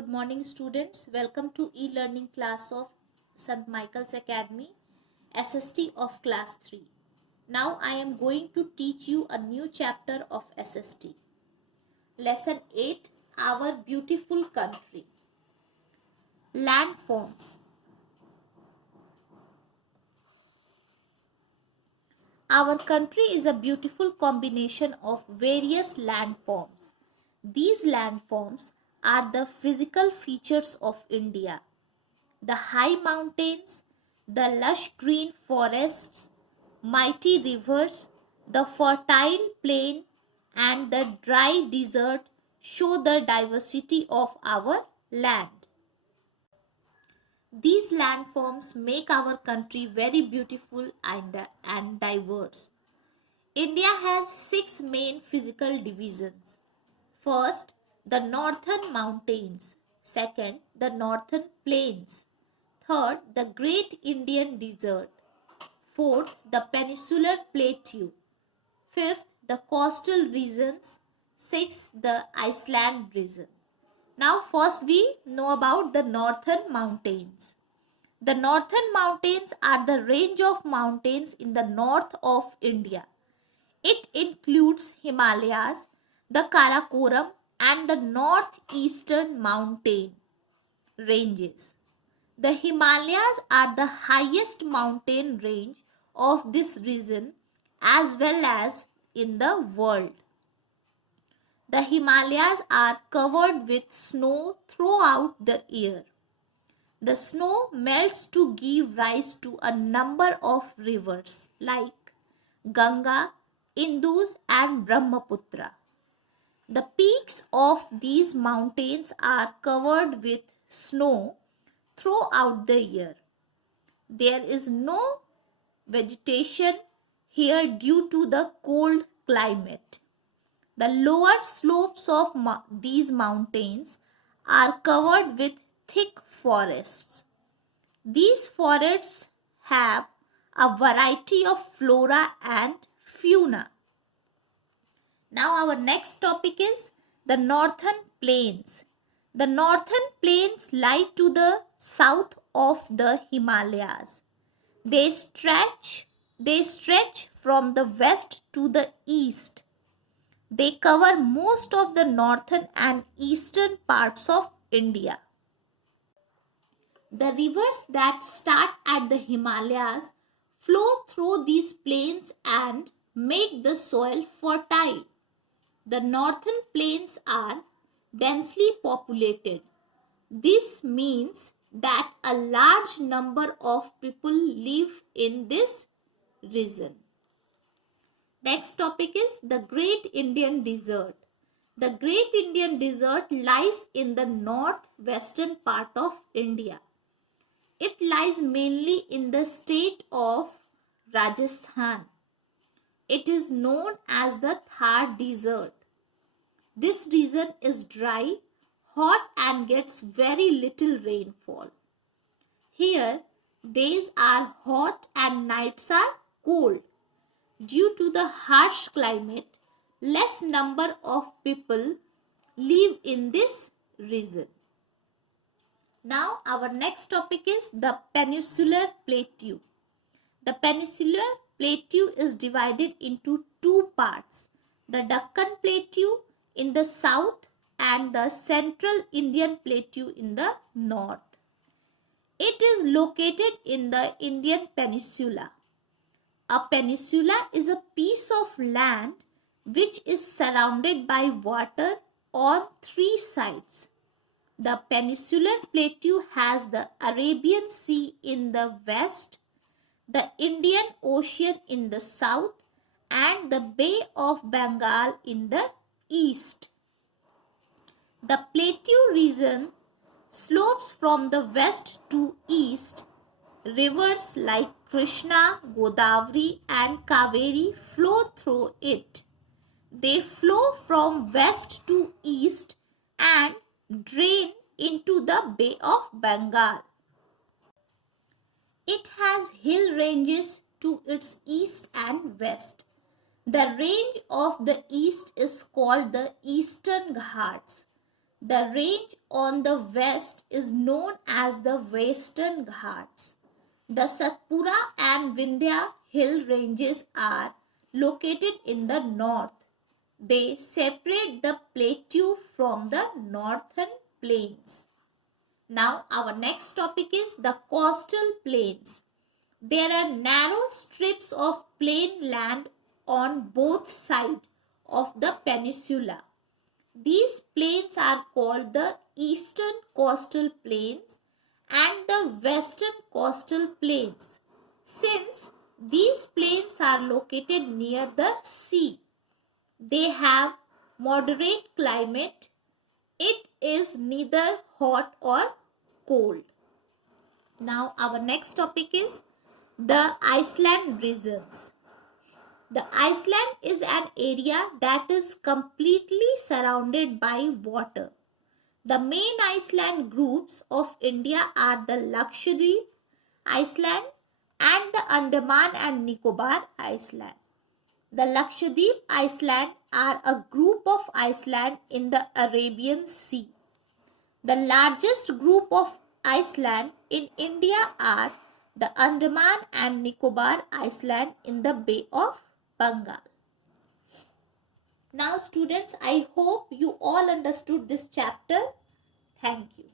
good morning students. Welcome to e-learning class of St. Michael's Academy, SST of class 3. Now I am going to teach you a new chapter of SST. Lesson 8, Our Beautiful Country. Landforms. Our country is a beautiful combination of various landforms. These landforms are the physical features of India. The high mountains, the lush green forests, mighty rivers, the fertile plain, and the dry desert show the diversity of our land. These landforms make our country very beautiful and diverse. India has 6 main physical divisions. First, the northern mountains. Second, the northern plains. Third, the Great Indian Desert. Fourth, the Peninsular Plateau. Fifth, the coastal regions. Sixth, the Iceland region. Now first we know about the northern mountains. The northern mountains are the range of mountains in the north of India. It includes Himalayas, the Karakoram, and the northeastern mountain ranges. The Himalayas are the highest mountain range of this region as well as in the world. The Himalayas are covered with snow throughout the year. The snow melts to give rise to a number of rivers like Ganga, Indus, and Brahmaputra. The peaks of these mountains are covered with snow throughout the year. There is no vegetation here due to the cold climate. The lower slopes of these mountains are covered with thick forests. These forests have a variety of flora and fauna. Now our next topic is the northern plains. The northern plains lie to the south of the Himalayas. They stretch from the west to the east. They cover most of the northern and eastern parts of India. The rivers that start at the Himalayas flow through these plains and make the soil fertile. The northern plains are densely populated. This means that a large number of people live in this region. Next topic is the Great Indian Desert. The Great Indian Desert lies in the northwestern part of India. It lies mainly in the state of Rajasthan. It is known as the Thar Desert. This region is dry, hot, and gets very little rainfall. Here, days are hot and nights are cold. Due to the harsh climate, less number of people live in this region. Now our next topic is the Peninsular Plateau. The Peninsular Plateau is divided into two parts, the Deccan Plateau in the south and the Central Indian Plateau in the north. It is located in the Indian Peninsula. A peninsula is a piece of land which is surrounded by water on 3 sides. The Peninsular Plateau has the Arabian Sea in the west, the Indian Ocean in the south, and the Bay of Bengal in the east. The Plateau region slopes from the west to east. Rivers like Krishna, Godavari, and Kaveri flow through it. They flow from west to east and drain into the Bay of Bengal. It has hill ranges to its east and west. The range of the east is called the Eastern Ghats. The range on the west is known as the Western Ghats. The Satpura and Vindhya hill ranges are located in the north. They separate the plateau from the northern plains. Now our next topic is the coastal plains. There are narrow strips of plain land on both sides of the peninsula. These plains are called the eastern coastal plains and the western coastal plains. Since these plains are located near the sea, they have moderate climate. It is neither hot or cold. Now our next topic is the Iceland regions. The Iceland is an area that is completely surrounded by water. The main island groups of India are the Lakshadweep Island and the Andaman and Nicobar Island. The Lakshadweep Island are a group of islands in the Arabian Sea. The largest group of islands in India are the Andaman and Nicobar Island in the Bay of Bengal. Now students, I hope you all understood this chapter. Thank you.